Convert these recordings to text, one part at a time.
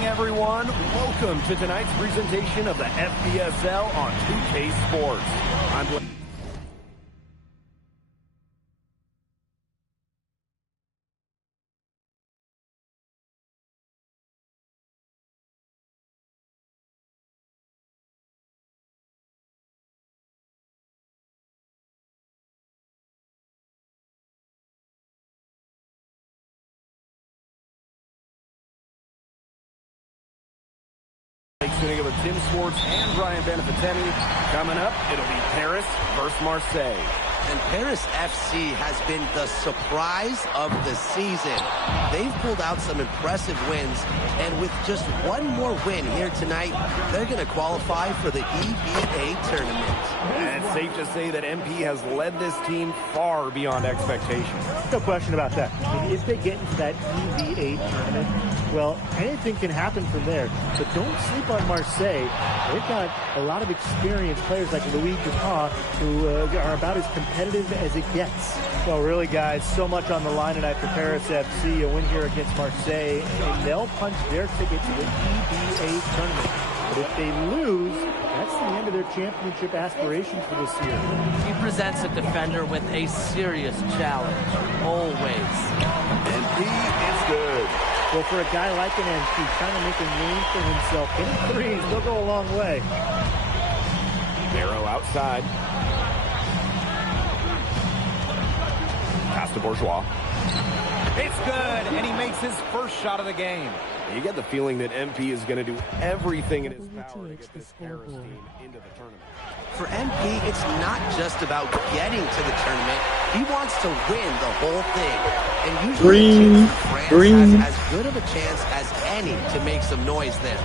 morning, everyone. Welcome to tonight's presentation of the FBSL on 2K Sports. I'm sitting with Tim Swartz and Brian Beneficenti. Coming up, it'll be Paris versus Marseille. And Paris FC has been the surprise of the season. They've pulled out some impressive wins, and with just one more win here tonight, they're going to qualify for the EVA tournament. And it's safe to say that MP has led this team far beyond expectations. No question about that. I mean, if they get into that EVA tournament, well, anything can happen from there. But don't sleep on Marseille. They've got a lot of experienced players like Louis Dupont who are about as competitive as it gets. Well, really, guys, so much on the line tonight for Paris FC. A win here against Marseille, and they'll punch their ticket to the EVA tournament. But if they lose, that's the end of their championship aspirations for this year. He presents a defender with a serious challenge, always. And he is good. Well, for a guy like an MP trying to make a name for himself, hitting threes, they'll go a long way. Barrow outside. Pass to Bourgeois. It's good, and he makes his first shot of the game. You get the feeling that MP is going to do everything in his power to get this Paris team into the tournament. For MP, it's not just about getting to the tournament. He wants to win the whole thing. And usually France has as good of a chance as any to make some noise there.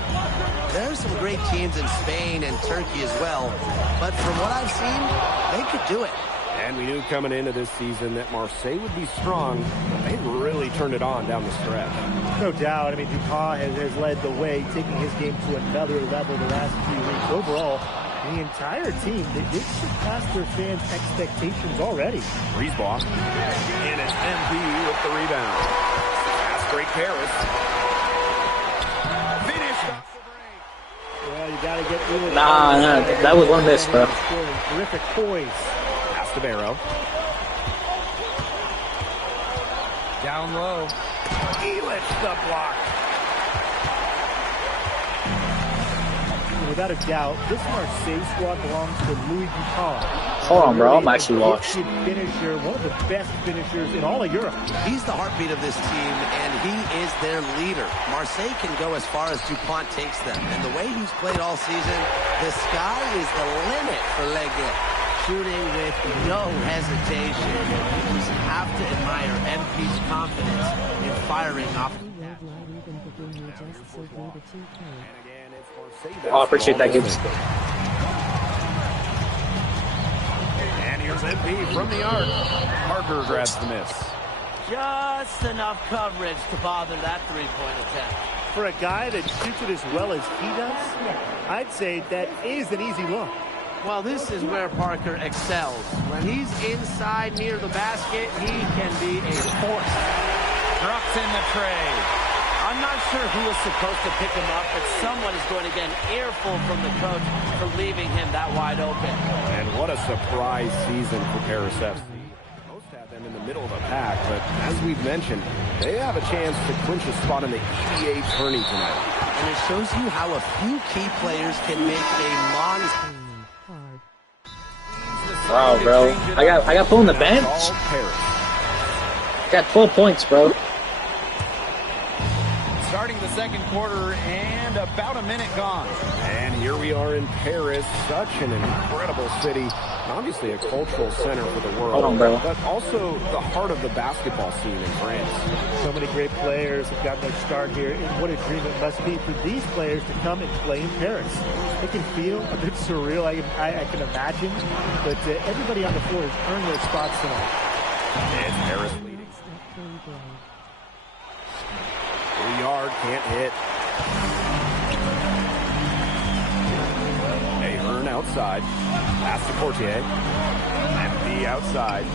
There are some great teams in Spain and Turkey as well, but from what I've seen, they could do it. And we knew coming into this season that Marseille would be strong. They really turned it on down the stretch. No doubt. I mean, Dupont has led the way, taking his game to another level the last few weeks. Overall, the entire team, they've surpassed their fans' expectations already. Griezbach. And it's MP with the rebound. Pass break Paris. Finished off the break. Well, you got to get through it. Nah, that was one miss, bro. Terrific poise. Pass to Barrow. Down low. He lifts the block. Without a doubt, this Marseille squad belongs to Louis Dupont. Hold on, bro. I'm actually lost. Finisher, one of the best finishers in all of Europe. He's the heartbeat of this team, and he is their leader. Marseille can go as far as Dupont takes them. And the way he's played all season, the sky is the limit for Leggett. Shooting with no hesitation. You just have to admire MP's confidence in firing off the catch. Oh, I appreciate that, Gibbs. And here's MP from the arc. Parker grabs the miss. Just enough coverage to bother that three-point attempt. For a guy that shoots it as well as he does, I'd say that is an easy look. Well, this is where Parker excels. When he's inside near the basket, he can be a force. Drops in the tray. I'm not sure who is supposed to pick him up, but someone is going to get an earful from the coach for leaving him that wide open. And what a surprise season for Paris FC. Most have them in the middle of the pack, but as we've mentioned, they have a chance to clinch a spot in the EVA tourney tonight. And it shows you how a few key players can make a monster. Wow, bro. I got put on the bench. Got 12 points, bro. Starting the second quarter and about a minute gone. And here we are in Paris, such an incredible city, and obviously a cultural center for the world. Hold on, bro. But also the heart of the basketball scene in France. So many great players have gotten their start here, and what a dream it must be for these players to come and play in Paris. It can feel a bit surreal, I can imagine, but everybody on the floor has earned their spots tonight. It's Paris leading. Yard can't hit. Ahern outside. Pass to Portier. MP outside.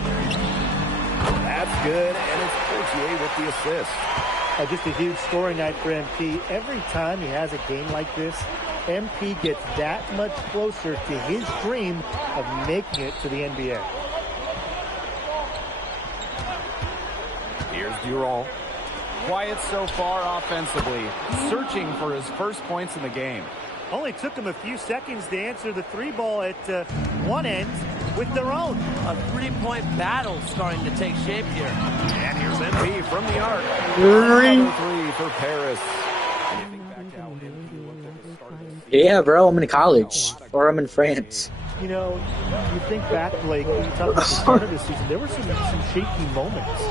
That's good, and it's Portier with the assist. Just a huge scoring night for MP. Every time he has a game like this, MP gets that much closer to his dream of making it to the NBA. Here's Durall. Quiet so far offensively, searching for his first points in the game. Only took him a few seconds to answer the three ball at one end with their own. A three-point battle starting to take shape here. And here's MP from the arc. Another three for Paris. Yeah, bro, I'm in college. Or I'm in France. You know, you think back, Blake, when you talk about the start of the season, there were some shaky moments.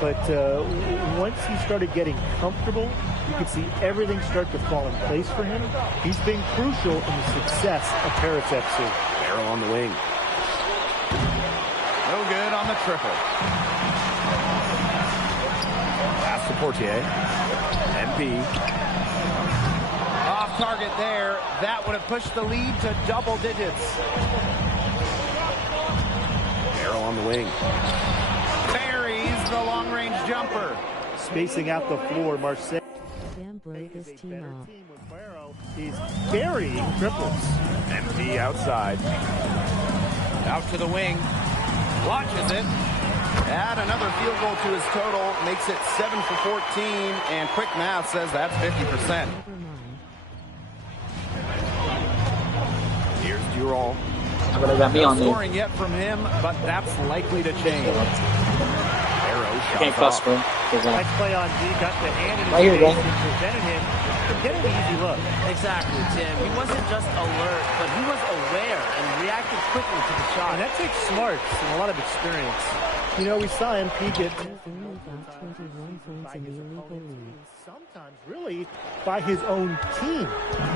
But once he started getting comfortable, you could see everything start to fall in place for him. He's been crucial in the success of Paris FC. Barrow on the wing. No good on the triple. Pass to Portier. MP. Off target there. That would have pushed the lead to double digits. Barrow on the wing. Buries the long-range jumper. Spacing out the floor, Marseille. Damn, broke this team off. He's carrying triples. MP outside. Out to the wing. Launches it. Add another field goal to his total. Makes it 7 for 14. And quick math says that's 50%. Here's Durall. I'm gonna got me No on there. scoring yet from him, but that's likely to change. Barrow Can't shots cuss, off. bro. Nice play on D, got the hand in his Right here, face bro. and prevented him from getting an easy look. Exactly, Tim. He wasn't just alert, but he was aware and reacted quickly to the shot. And that takes smarts and a lot of experience. You know, we saw MP get Only got 21 points in the illegal lead. sometimes really by his own team.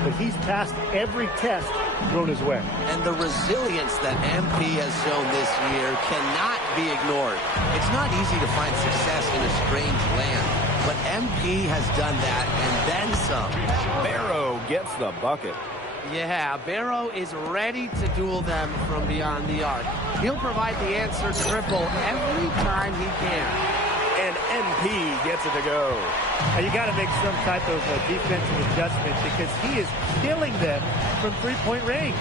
But he's passed every test thrown his way. And the resilience that MP has shown this year cannot be ignored. It's not easy to find success in a strange land, but MP has done that and then some. Barrow gets the bucket. Yeah, Barrow is ready to duel them from beyond the arc. He'll provide the answer triple every time he can. And MP gets it to go. Now you got to make some type of defensive adjustment because he is killing them from three-point range.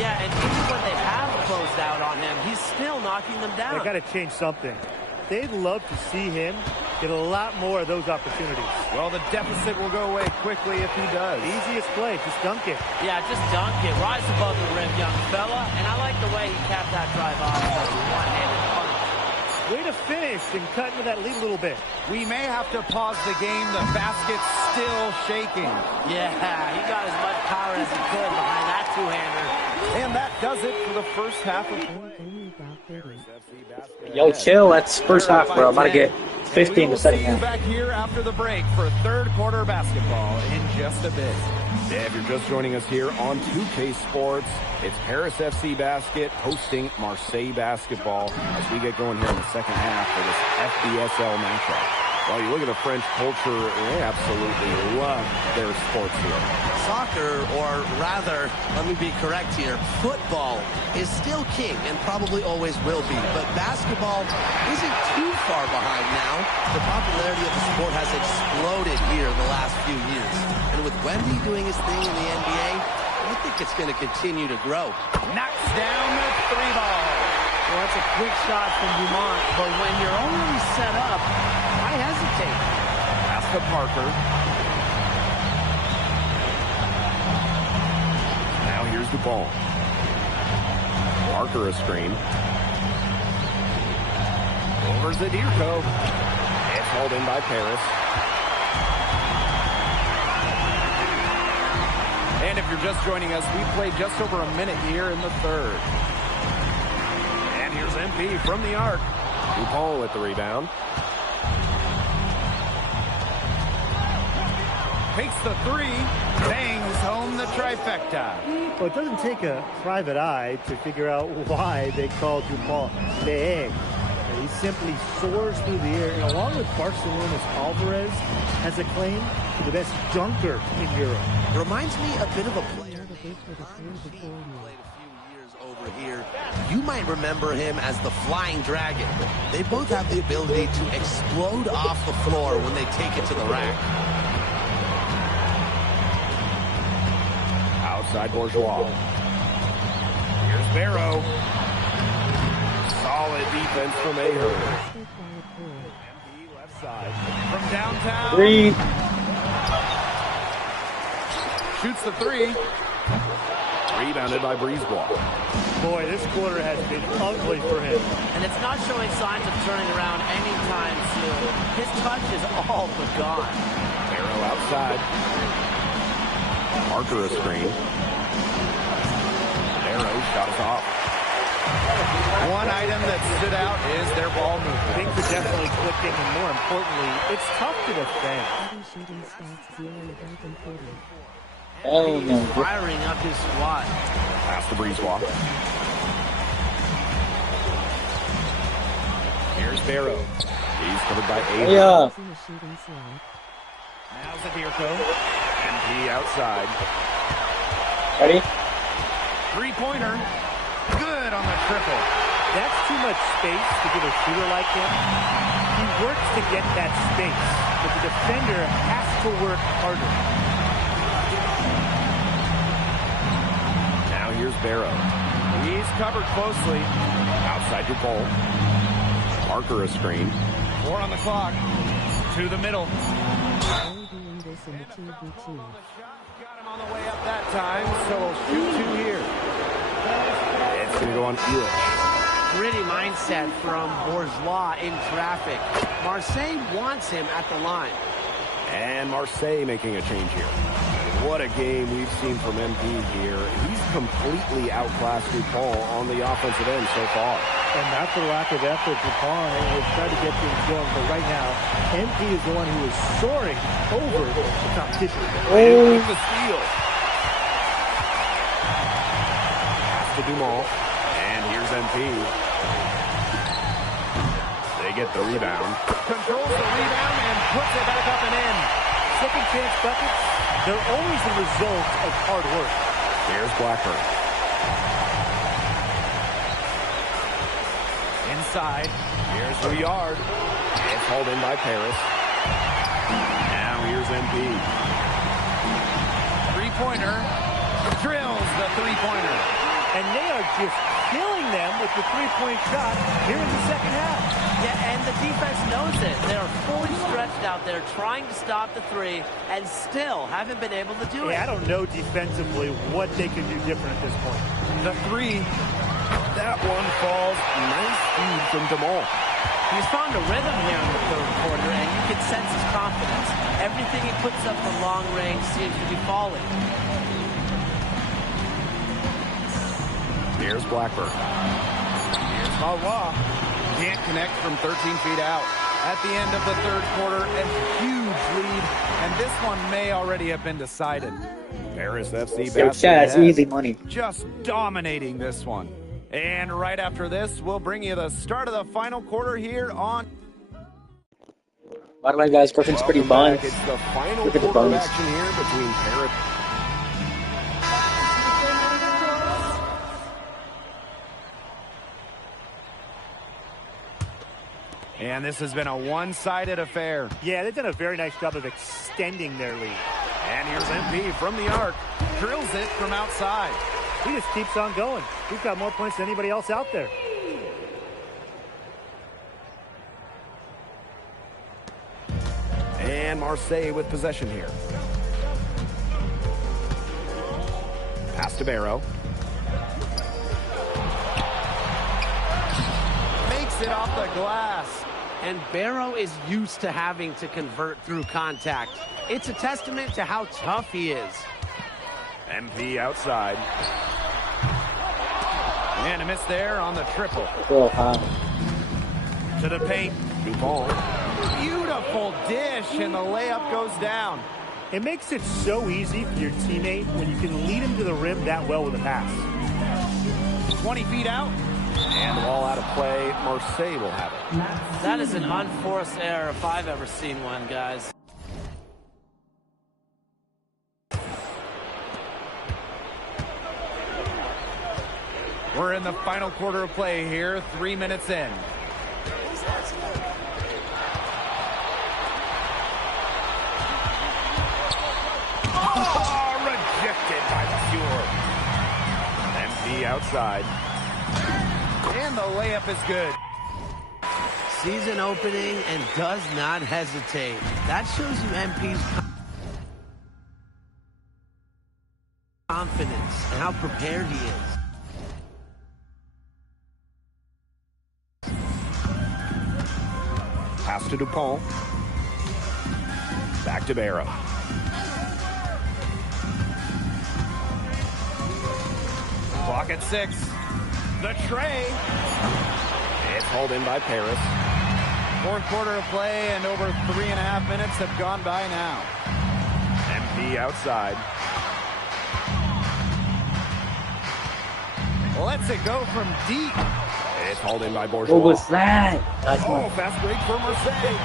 Yeah, and even when they have closed out on him, he's still knocking them down. They got to change something. They'd love to see him get a lot more of those opportunities. Well, the deficit will go away quickly if he does. Easiest play, just dunk it. Yeah, just dunk it. Rise above the rim, young fella. And I like the way he capped that drive off with a one-handed punch. Way to finish and cut into that lead a little bit. We may have to pause the game. The basket's still shaking. Yeah, he got as much power as he could behind that two-hander. And that does it for the first half of... Only got 30. Yo, chill. That's first half, bro. I'm about to get 50 in the second We will see you half. back here after the break for third quarter basketball in just a bit. Yeah, if you're just joining us here on 2K Sports, it's Paris FC Basket hosting Marseille Basketball as we get going here in the second half for this FBSL matchup. Well, you look at the French culture, they absolutely love their sports here. Soccer, or rather, let me be correct here, football is still king and probably always will be. But basketball isn't too far behind now. The popularity of the sport has exploded here the last few years. And with Wemby doing his thing in the NBA, I think it's going to continue to grow. Knocks down the three ball. Well, that's a quick shot from Dumont, but when you're already set up, why hesitate? Pass to Parker. Now here's the ball. Parker a screen. Over Zadirko. It's hauled in by Paris. And if you're just joining us, we played just over a minute here in the third. And here's MP from the arc. Dupont with the rebound. Takes the three, bangs home the trifecta. Well, it doesn't take a private eye to figure out why they call Dupont the egg. He simply soars through the air, and along with Barcelona's Alvarez, has a claim to the best dunker in Europe. Reminds me a bit of a player Another big for the 3 to 4 played a few years over here. You might remember him as the Flying Dragon. They both have the ability to explode off the floor when they take it to the rack. Outside Bourgeois. Here's Barrow. Solid defense from Ahern. MP left side. From downtown. 3. Shoots the 3. Rebounded by Brisebois. Boy, this quarter has been ugly for him. And it's not showing signs of turning around anytime soon. His touch is all but gone. Barrow outside. Parker a screen. Barrow shot us off. One item that stood out is their ball movement. Things are definitely clicking, and more importantly, it's tough to defend. Shooting stats 0 and 40. Oh no. Firing up his squad. Pass to Brisebois. Here's Barrow. He's covered by Ahern. Yeah. In the shooting slot. Now Zadirko. MP outside. Ready? Three-pointer. Good on the triple. That's too much space to give a shooter like him. He works to get that space, but the defender has to work harder. Now here's Barrow. He's covered closely. Outside Dupont. Parker a screen. 4 on the clock. To the middle. Barry doing this in the 2v2. Got him on the way up that time, so we'll shoot 2 here. It's going to go on Elich. Gritty mindset from Bourgeois in traffic. Marseille wants him at the line. And Marseille making a change here. What a game we've seen from MP here. He's completely outclassed Dupont on the offensive end so far. And not for lack of effort, Dupont has tried to get things going, but right now, MP is the one who is soaring over the competition. With the steal. Pass to Dumont. And here's MP. They get the rebound. Controls the rebound and puts it back up and in. Second chance buckets, they're always the result of hard work. Here's Blackburn. Inside. Here's Rouillard. It's hauled in by Paris. Now here's MP. Three-pointer. Drills the three-pointer. And they are just killing them with the three-point shot here in the second half. Yeah, and the defense knows it. They are fully stretched out there trying to stop the three and still haven't been able to do it. I don't know defensively what they can do different at this point. The 3. That one falls. Nice feed from Dumont. He's found a rhythm here in the third quarter, and you can sense his confidence. Everything he puts up from long range seems to be falling. Here's Blackburn. Here's Valois. Can't connect from 13 feet out. At the end of the third quarter, a huge lead, and this one may already have been decided. Paris FC Yo, basket Chad, that's ahead. easy money. Just dominating this one. And right after this, we'll bring you the start of the final quarter here on... By the way, guys, Griffin's pretty Welcome buns. back. It's the final Look at the quarter of buns. action here between Paris. And this has been a one-sided affair. Yeah, they've done a very nice job of extending their lead. And here's MP from the arc. Drills it from outside. He just keeps on going. He's got more points than anybody else out there. And Marseille with possession here. Pass to Barrow. Makes it off the glass. And Barrow is used to having to convert through contact. It's a testament to how tough he is. MP outside. And a miss there on the triple. Oh, huh. To the paint. Dupont. Beautiful dish, and the layup goes down. It makes it so easy for your teammate when you can lead him to the rim that well with a pass. 20 feet out. And the ball out of play. Marseille will have it. That is an unforced error if I've ever seen one, guys. We're in the final quarter of play here, 3 minutes in. Oh, rejected by the Pure. MP outside. And the layup is good. Season opening and does not hesitate. That shows you MP's confidence and how prepared he is. Pass to DuPont. Back to Barrow. Clock at 6. The tray. It's hauled in by Paris. Fourth quarter of play, and over 3.5 minutes have gone by now. MP outside. Lets it go from deep. It's hauled in by Bourgeois. What was that? Nice Oh, one. fast break for Marseille.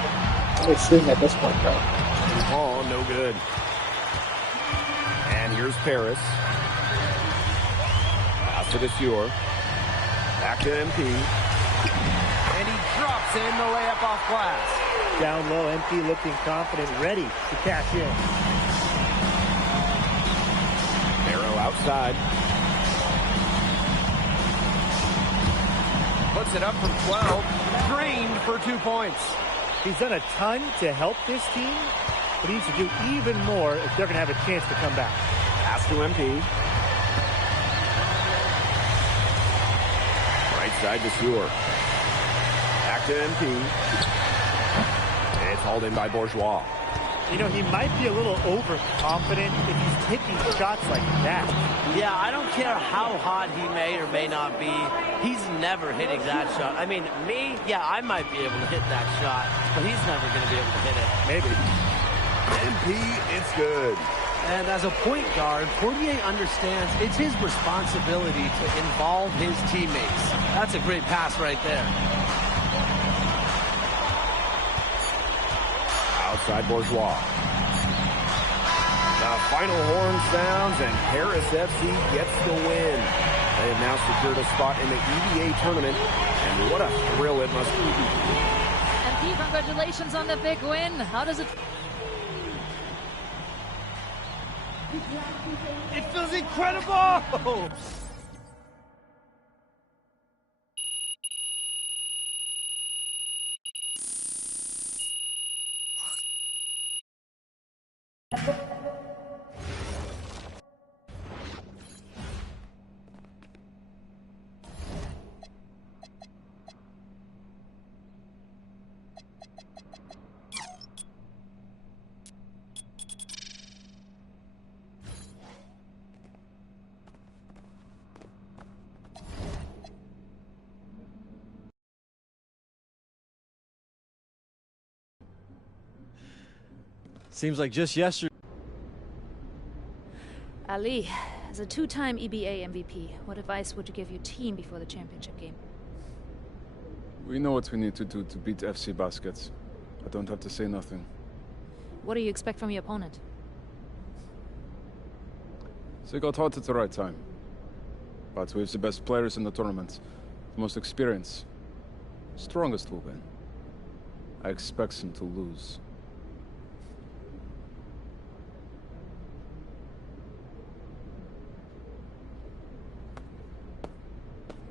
They're shooting at this point, bro. Oh, no good. And here's Paris. Pass to Desure. Back to MP. And he drops in the layup off glass. Down low, MP looking confident, ready to cash in. Barrow outside. Puts it up from 12. Drained for 2 points. He's done a ton to help this team, but he needs to do even more if they're going to have a chance to come back. Pass to MP. Right side to Desure. Back to MP. It's hauled in by Bourgeois. You know, he might be a little overconfident if he's taking shots like that. Yeah, I don't care how hot he may or may not be. He's never hitting that shot. I mean, me, yeah, I might be able to hit that shot, but he's never going to be able to hit it. Maybe. MP, it's good. And as a point guard, Fournier understands it's his responsibility to involve his teammates. That's a great pass right there. Outside Bourgeois. The final horn sounds, and Paris FC gets the win. They have now secured a spot in the EVA tournament, and what a thrill it must be. And Pete, congratulations on the big win. How does it... It feels incredible! Seems like just yesterday. Ali, as a two-time EBA MVP, what advice would you give your team before the championship game? We know what we need to do to beat FC Baskets. I don't have to say nothing. What do you expect from your opponent? They got hot at the right time. But we have the best players in the tournament. The most experienced. Strongest will win. I expect them to lose.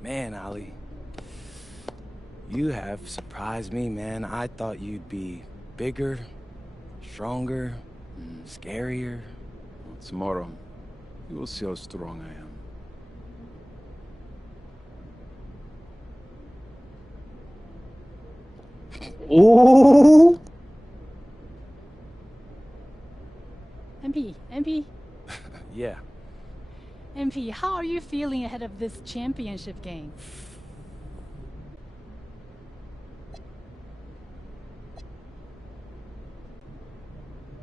Man, Ali, you have surprised me, man. I thought you'd be bigger, stronger, scarier. Well, tomorrow, you will see how strong I am. Ooh! MP, Yeah. MP, how are you feeling ahead of this championship game?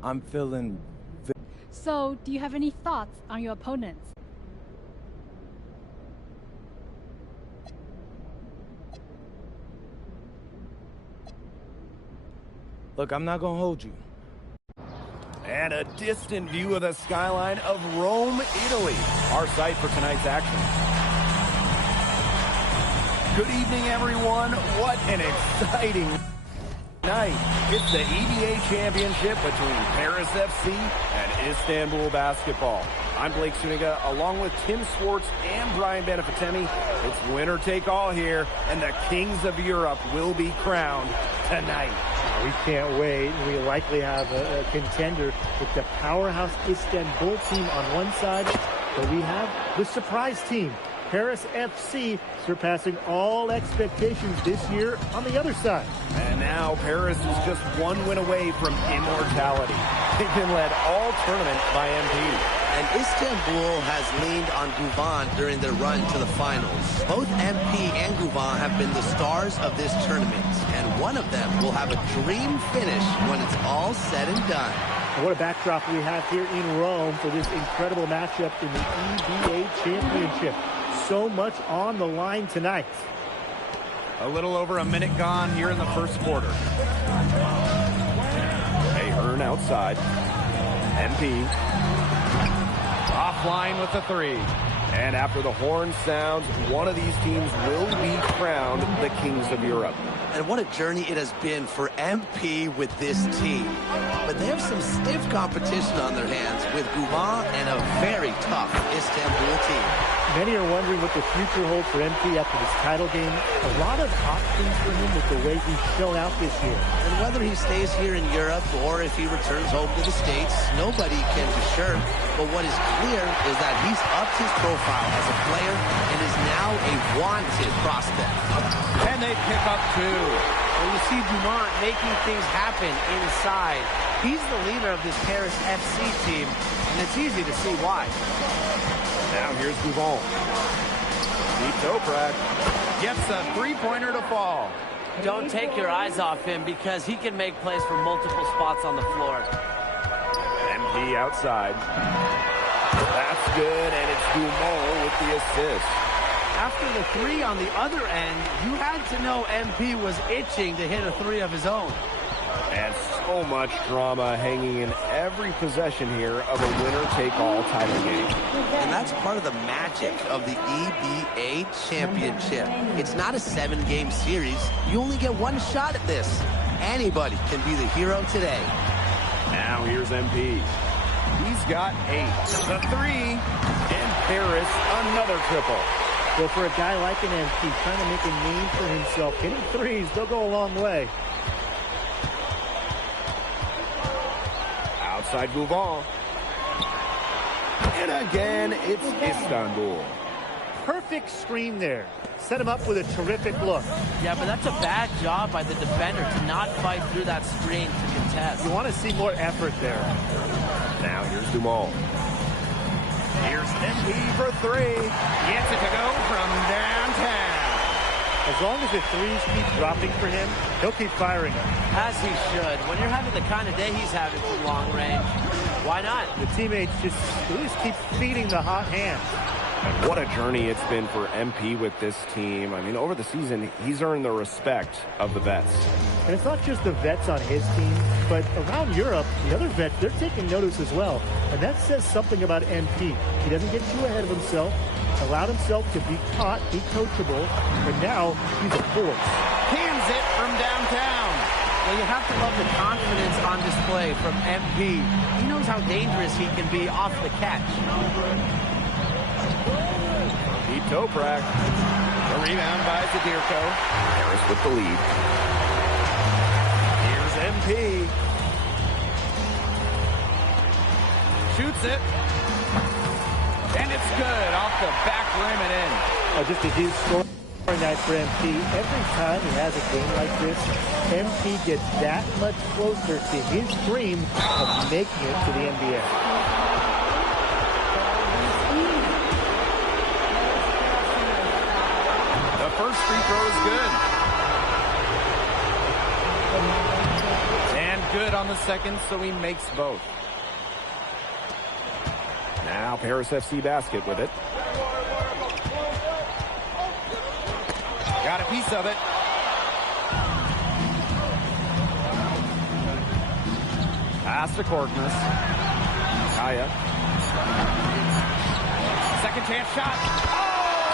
I'm feeling... So, do you have any thoughts on your opponents? Look, I'm not gonna hold you. And a distant view of the skyline of Rome, Italy. Our site for tonight's action. Good evening, everyone. What an exciting night. It's the EBA championship between Paris FC and Istanbul basketball. I'm Blake Suniga, along with Tim Swartz and Brian Benefitemi. It's winner take all here, and the kings of Europe will be crowned tonight. We can't wait. We likely have a contender with the powerhouse Istanbul team on one side, but we have the surprise team, Paris FC, surpassing all expectations this year on the other side. And now Paris is just one win away from immortality. They've been led all tournament by MP. And Istanbul has leaned on Guvan during their run to the finals. Both MP and Guvan have been the stars of this tournament, and one of them will have a dream finish when it's all said and done. And what a backdrop we have here in Rome for this incredible matchup in the EBA Championship. So much on the line tonight. A little over a minute gone here in the first quarter. Ahern outside. MP. Offline with the three. And after the horn sounds, one of these teams will be crowned the kings of Europe. And what a journey it has been for MP with this team. But they have some stiff competition on their hands with Guvan and a very tough Istanbul team. Many are wondering what the future holds for MP after this title game. A lot of options for him with the way he's shown out this year. And whether he stays here in Europe or if he returns home to the States, nobody can be sure. But what is clear is that he's upped his profile as a player and is now a wanted prospect. And they pick up two. Well, you see Dumont making things happen inside. He's the leader of this Paris FC team, and it's easy to see why. Now here's Guvan. Deep Toprak gets a three-pointer to fall. Don't take your eyes off him because he can make plays from multiple spots on the floor. MP outside. That's good, and it's Dumont with the assist. After the three on the other end, you had to know MP was itching to hit a three of his own. And so much drama hanging in every possession here of a winner-take-all title game. And that's part of the magic of the EBA Championship. It's not a 7-game series. You only get one shot at this. Anybody can be the hero today. Now here's MP. He's got 8. The 3. And Paris, another triple. Well, for a guy like an MP trying to make a name for himself, hitting threes, they'll go a long way. Outside Guvan. And again, it's Istanbul. Perfect screen there. Set him up with a terrific look. Yeah, but that's a bad job by the defender to not fight through that screen to contest. You want to see more effort there. Now here's Dumont. Here's MP for 3. Gets it to go from downtown. As long as the threes keep dropping for him, he'll keep firing them. As he should. When you're having the kind of day he's having from long range, why not? The teammates just keep feeding the hot hands. And what a journey it's been for MP with this team. I mean, over the season, he's earned the respect of the vets. And it's not just the vets on his team, but around Europe, the other vets, they're taking notice as well. And that says something about MP. He doesn't get too ahead of himself, allowed himself to be caught, be coachable, and now he's a force. Hands it from downtown. Well, you have to love the confidence on display from MP. He knows how dangerous he can be off the catch. Deep Toprak. The rebound by Zadirko. Paris with the lead. Here's MP. Shoots it. And it's good off the back rim and in. Just a huge scoring night for MP. Every time he has a game like this, MP gets that much closer to his dream of making it to the NBA. First free throw is good. And good on the second, so he makes both. Now Paris FC basket with it. Got a piece of it. Pass to Korkmaz. Kaya. Second chance shot. Oh,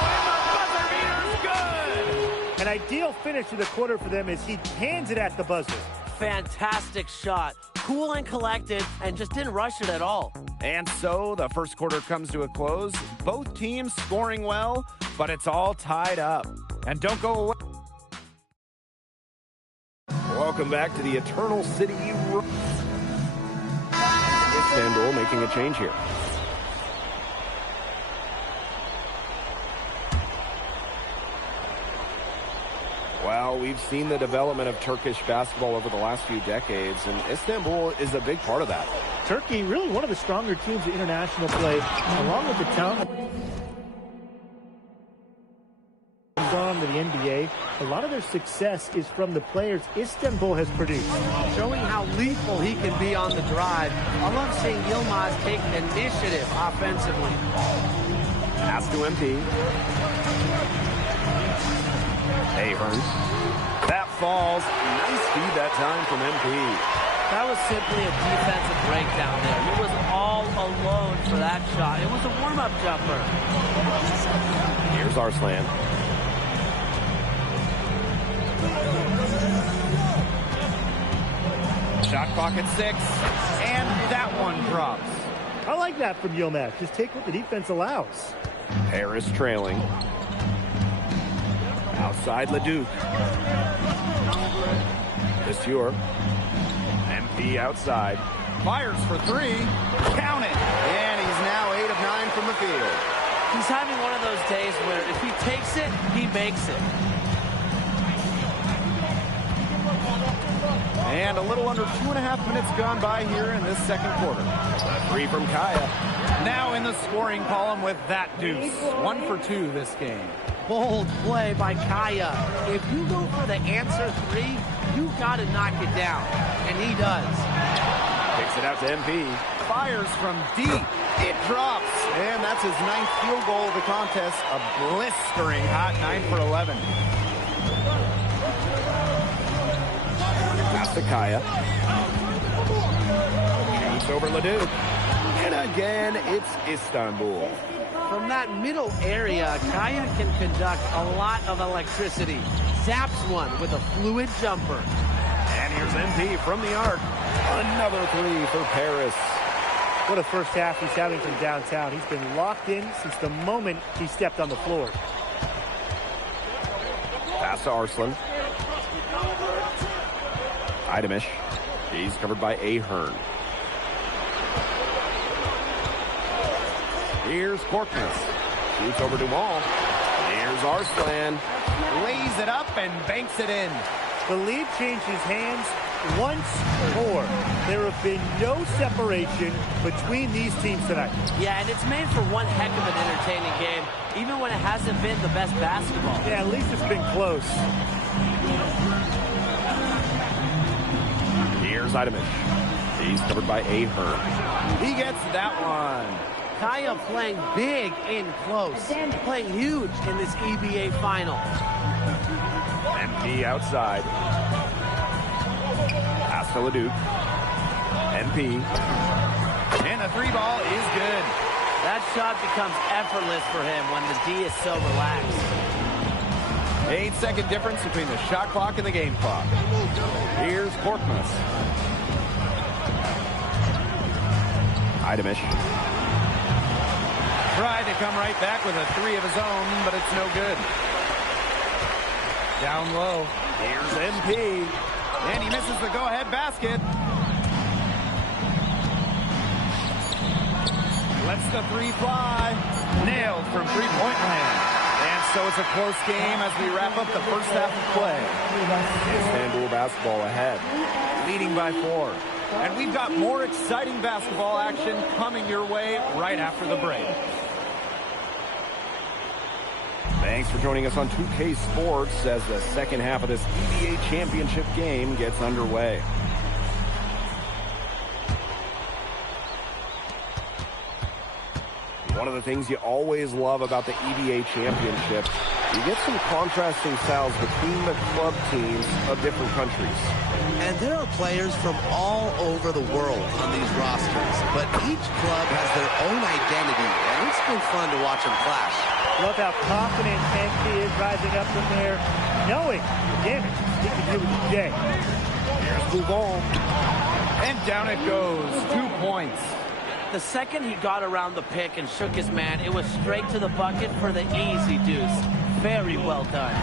and the buzzer beater's good. An ideal finish to the quarter for them as he hands it at the buzzer. Fantastic shot. Cool and collected, and just didn't rush it at all. And so the first quarter comes to a close. Both teams scoring well, but it's all tied up. And don't go away. Welcome back to the Eternal City. Istanbul making a change here. Well, we've seen the development of Turkish basketball over the last few decades, and Istanbul is a big part of that. Turkey, really one of the stronger teams in international play, along with the talent. Gone to the NBA, a lot of their success is from the players Istanbul has produced. Showing how lethal he can be on the drive. I love seeing Yilmaz take initiative offensively. Pass to MP. Ahern. That falls. Nice feed that time from MP. That was simply a defensive breakdown there. He was all alone for that shot. It was a warm-up jumper. Here's Arslan. Shot clock at 6, and that one drops. I like that from Yilmaz. Just take what the defense allows. Harris trailing. Outside Leduc. Monsieur. MP outside. Fires for 3. Count it. And he's now 8 of 9 from the field. He's having one of those days where if he takes it, he makes it. And a little under 2.5 minutes gone by here in this second quarter. Three from Kaya. Now in the scoring column with that deuce. 1 for 2 this game. Bold play by Kaya. If you go for the answer 3, you got to knock it down. And he does. Kicks it out to MP. Fires from deep. It drops. And that's his 9th field goal of the contest. A blistering hot 9 for 11. Pass to Kaya. Shoots over Leduc. And again, it's Istanbul. From that middle area, Kaya can conduct a lot of electricity. Zaps one with a fluid jumper. And here's MP from the arc. Another 3 for Paris. What a first half he's having from downtown. He's been locked in since the moment he stepped on the floor. Pass to Arslan. Idemish. He's covered by Ahern. Here's Korkmaz. Shoots over Duval. Here's Arslan. Lays it up and banks it in. The lead changes hands once more. There have been no separation between these teams tonight. Yeah, and it's made for one heck of an entertaining game, even when it hasn't been the best basketball. Yeah, at least it's been close. Here's Idemish. He's covered by Ahern. He gets that one. Kaya playing big in close. Playing huge in this EBA final. MP outside. Pass to Leduc. MP. And the 3 ball is good. That shot becomes effortless for him when the D is so relaxed. 8-second difference between the shot clock and the game clock. Here's Korkmaz. Idemish. Tried to come right back with a 3 of his own, but it's no good. Down low. Here's MP. And he misses the go-ahead basket. Lets the 3 fly. Nailed from three-point land. And so it's a close game as we wrap up the first half of play. Istanbul basketball ahead. Leading by 4. And we've got more exciting basketball action coming your way right after the break. Thanks for joining us on 2K Sports as the second half of this EBA championship game gets underway. One of the things you always love about the EBA championship, you get some contrasting styles between the club teams of different countries. And there are players from all over the world on these rosters, but each club has their own identity, and it's been fun to watch them clash. Love how confident MP is rising up from there, knowing the damage he can do with the J. Here's Bougon. And down it goes. 2 points. The second he got around the pick and shook his man, it was straight to the bucket for the easy deuce. Very well done.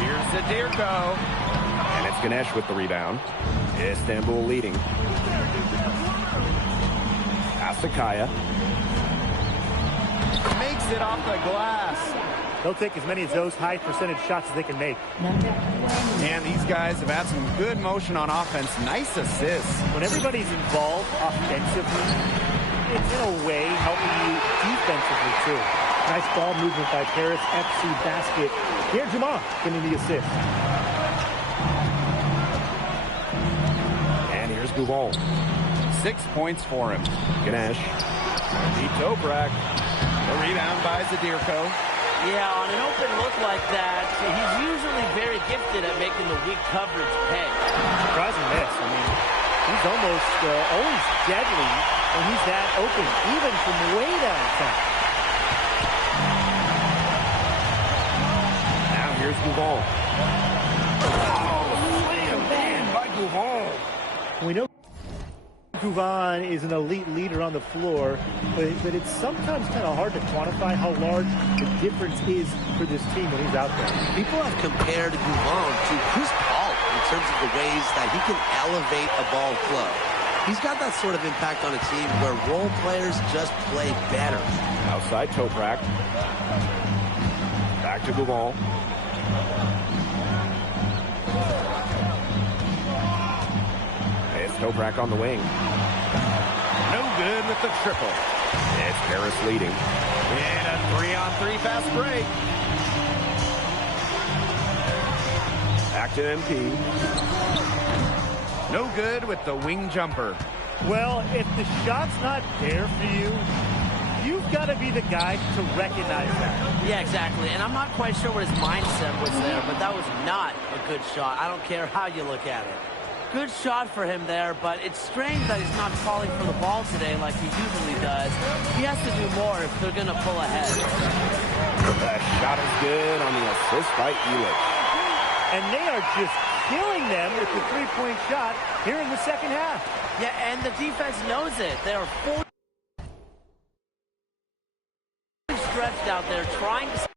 Here's Zadirko. And it's Ganesh with the rebound. Istanbul leading. Asakaya. Makes it off the glass. They'll take as many of those high percentage shots as they can make. And these guys have had some good motion on offense. Nice assists. When everybody's involved offensively, it's in a way helping you defensively too. Nice ball movement by Paris FC Basket. Here, Jamal getting the assist. And here's Bougon. 6 points for him. Ganesh. Deep Toprak. The rebound by Zadirko. Yeah, on an open look like that, he's usually very gifted at making the weak coverage pay. Surprising miss. I mean, he's almost always deadly when he's that open, even from way downtown. Now here's Bougon. Oh, slam man by Bougon. We know Gouvan is an elite leader on the floor, but it's sometimes kind of hard to quantify how large the difference is for this team when he's out there. People have compared Gouvan to Chris Paul in terms of the ways that he can elevate a ball club. He's got that sort of impact on a team where role players just play better. Outside Toprak. Back to Gouvan. It's Toprak on the wing. No good with the triple. It's Paris leading. And a 3-on-3 fast break. Back to MP. No good with the wing jumper. Well, if the shot's not there for you, you've got to be the guy to recognize that. Yeah, exactly. And I'm not quite sure what his mindset was there, but that was not a good shot. I don't care how you look at it. Good shot for him there, but it's strange that he's not calling for the ball today like he usually does. He has to do more if they're going to pull ahead. That shot is good on the assist by Elich. And they are just killing them with the three-point shot here in the second half. Yeah, and the defense knows it. They are fully stretched out there trying to...